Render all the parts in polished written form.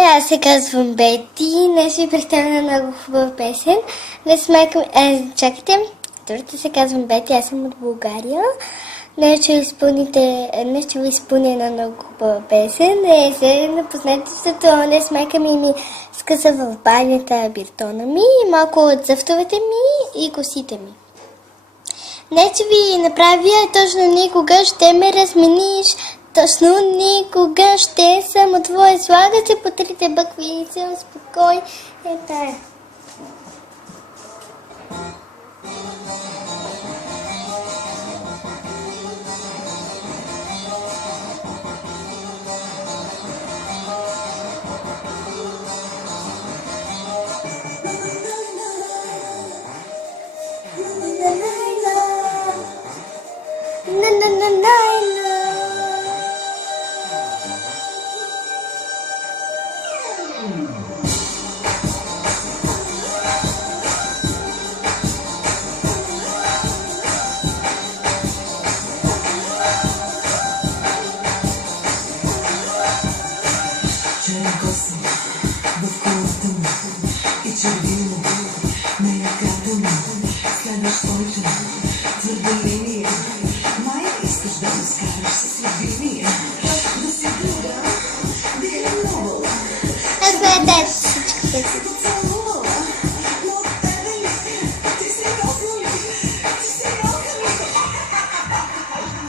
Аз се казвам Бети. Днес ви представя много хубава песен. Днес майка ми... чакайте. Другата се казвам Бети, аз съм от България. Днес ще ви изпълня една много хубава песен. Се напознайте, защото днес майка ми скъса в банята биртона ми, малко от зъвтовете ми и косите ми. Днес ще ви направя точно никога ще ме размениш. Точно никога ще само твое. Слага се по трите бъкви и се успокой. Тая.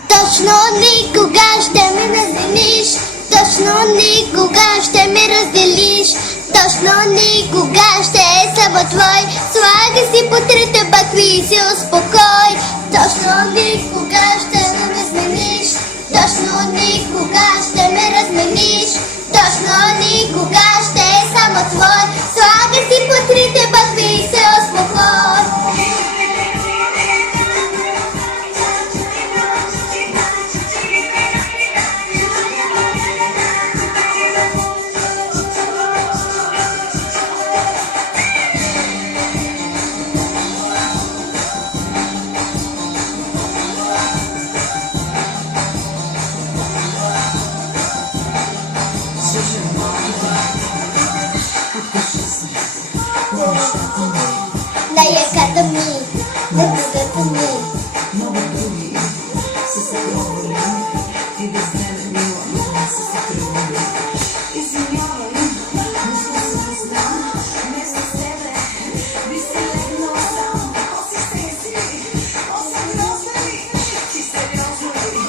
Точно никога ще ме разделиш. Точно никога ще ме разделиш. Точно никога ще е само твой. Слага си по трите бъкви и се успокой. Точно никога ще ме размениш. Точно никога ще ме размениш. Точно никога ще е само твой. Слага си по трите бъкви и се успокой. На яката ми, на другата ми. Много други са се пробвали и без мен мила са се прибили. Извинявай, не съм се познал, не с тебе, би се легнал сам. Оси си, сериозно ли? Ти сериозно ли?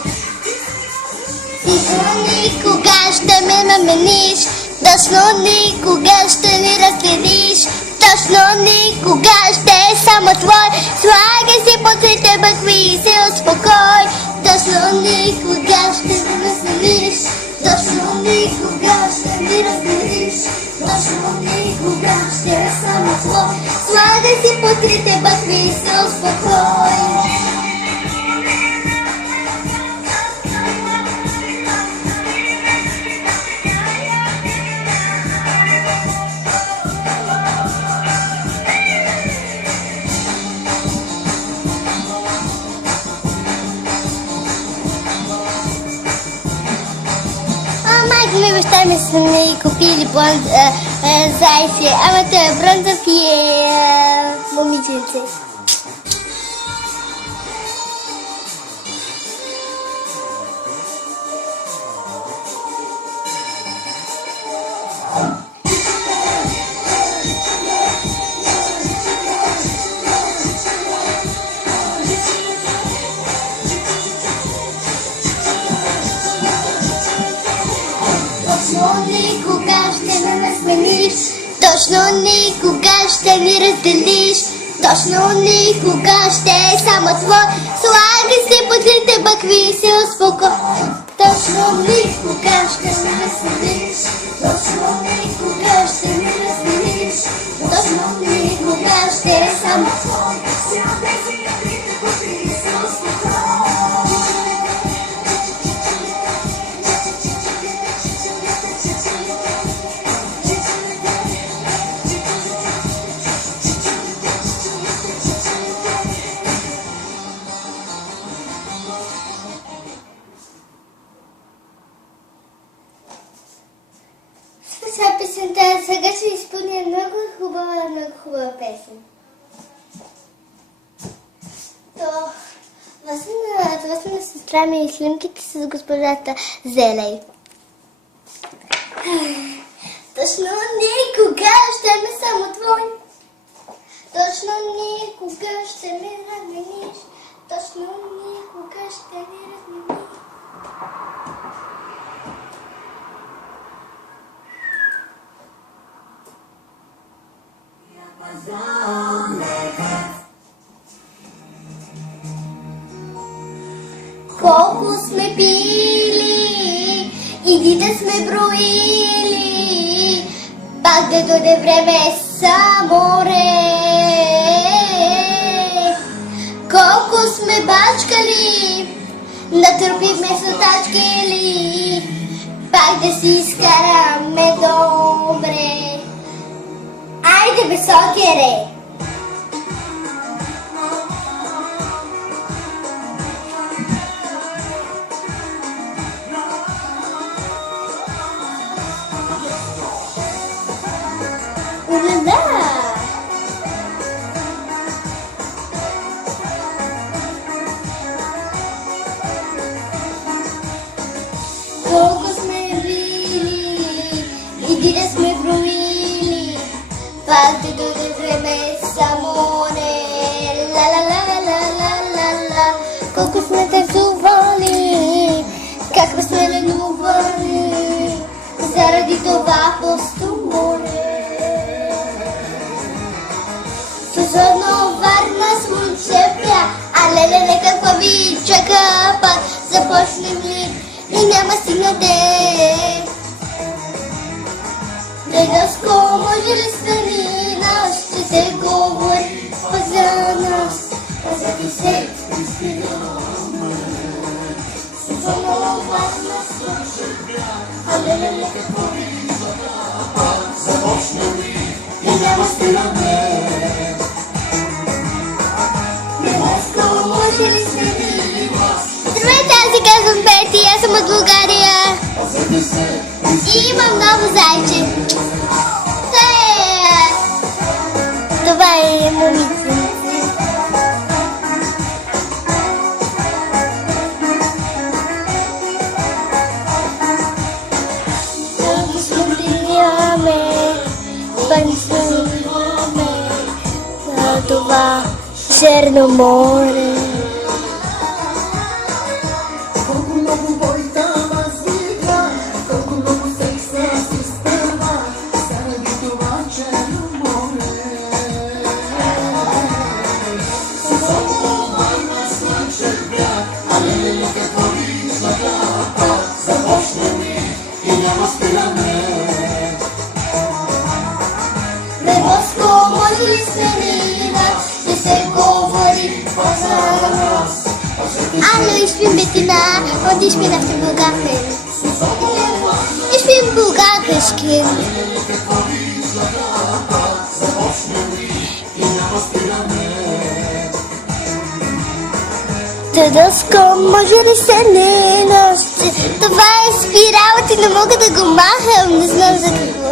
Точно никога ще ме намениш. Точно никога ще ни разделиш. Точно никога ще е само твой. Слагай си по трите бъкви и се успокой. Точно никога ще ме разделиш. Точно никога ще ми разделиш. Точно никога ще е само твой. Слагай си по трите бъкви и се успокой. Ми баща ми са ми купили зайци, ама той е бронзов и е момиченце. Точно никога ще ме размениш. Точно никога ще ни разделиш. Точно никога ще е само твой. Слагай се по трите бъкви и се успокой. Точно никога ще ме размениш. Точно никога ще ми разделиш. Точно никога ще е само твой. Слагай се по трите бъкви и се успокой. това песента. Сега ще изпълня много хубава песен. Това са на сестра ми и снимките с госпожата Зелей. Точно никога ще ме само твой. Точно никога ще ме размениш. Точно никога ще ме размениш. Колко сме пили и да сме броили, пак да дойде време само колко сме бачкали, натърпихме сотачки ли, пак да си изкараме добре. Айде бе, сокере! Колко сме били и да сме броили, пак да дойде време само ла-ла-ла-ла-ла-ла-ла. Колко сме танцували, как сме ленували, заради това просто море. Сузорно Варна слънче пя, а леле какво ви чака, пак започнем ли и няма стигнате. Дедовско, може ли стани нас, ще се говори за нас, за десет стигаме. Сузорно Варна слънче пя, а леле какво ви чака, пак започнем ли и няма стигнате. Може ли стани нас? Здравейте, аз се казвам Пети, аз съм от България. И имам ново зайче. Това е момиче. Колко смотряме, пансуваме на това Черно море. Бебоско, може ли стани нас, ще се говори за нас. Hallo, ich bin Bettina und ich bin auf dem Bulgarien. Ich bin bulgarisch Kind. Дедовско, може ли се не нощи? Това е спиралът и не мога да го махам, не знам за какво.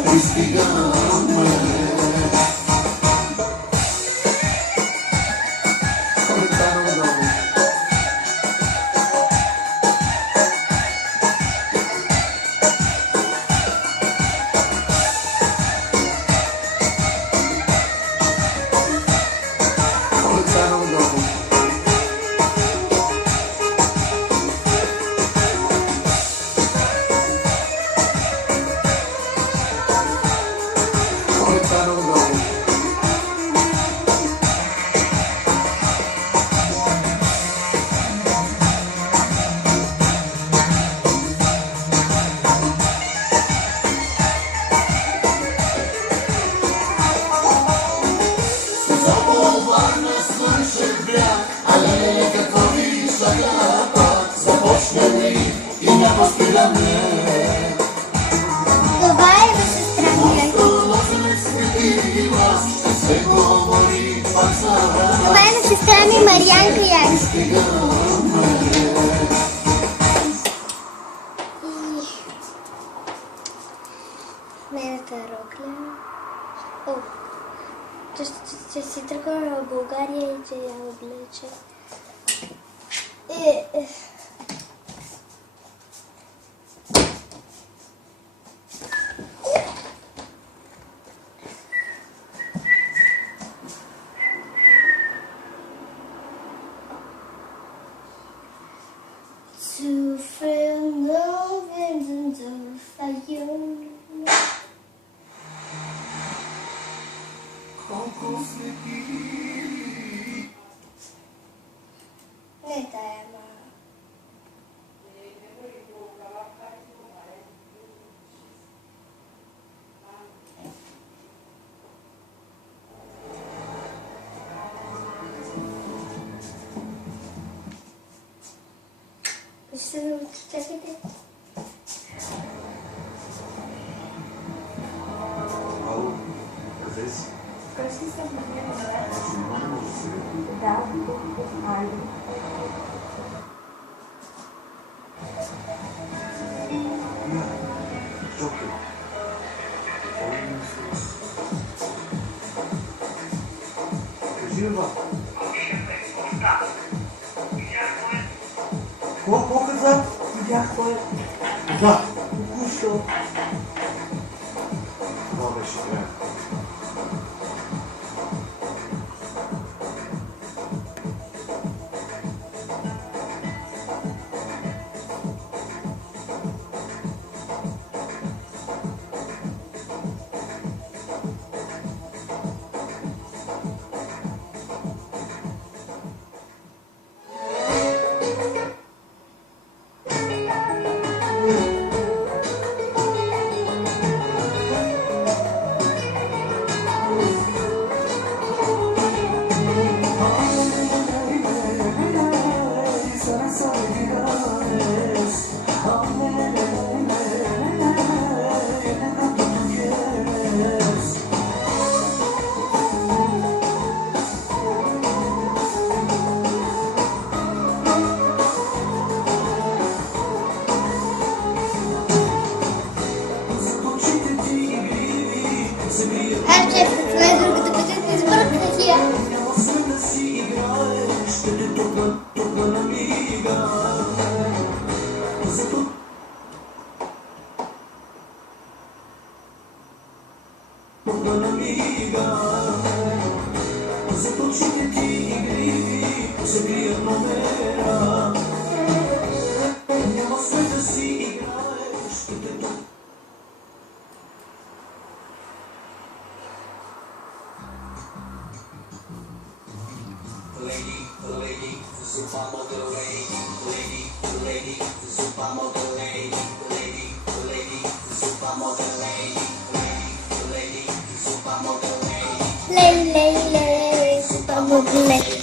Това е за сестра ми. Това е за сестра ми Марианка Янски. Нейната рокля. О, че си тръгва в България и че я облече. To feel love and to fire. Не тая, ма. Чакайте. Ало, къде си? Вкъщи съм на мен, Не може да се види. да. Айде. Чокай. Кажи, баба. Какво каза? Видях кой е. Да. Току-що. Това беше трябва. Аз ще в другата пътя не избърках я. Lei, supermodel.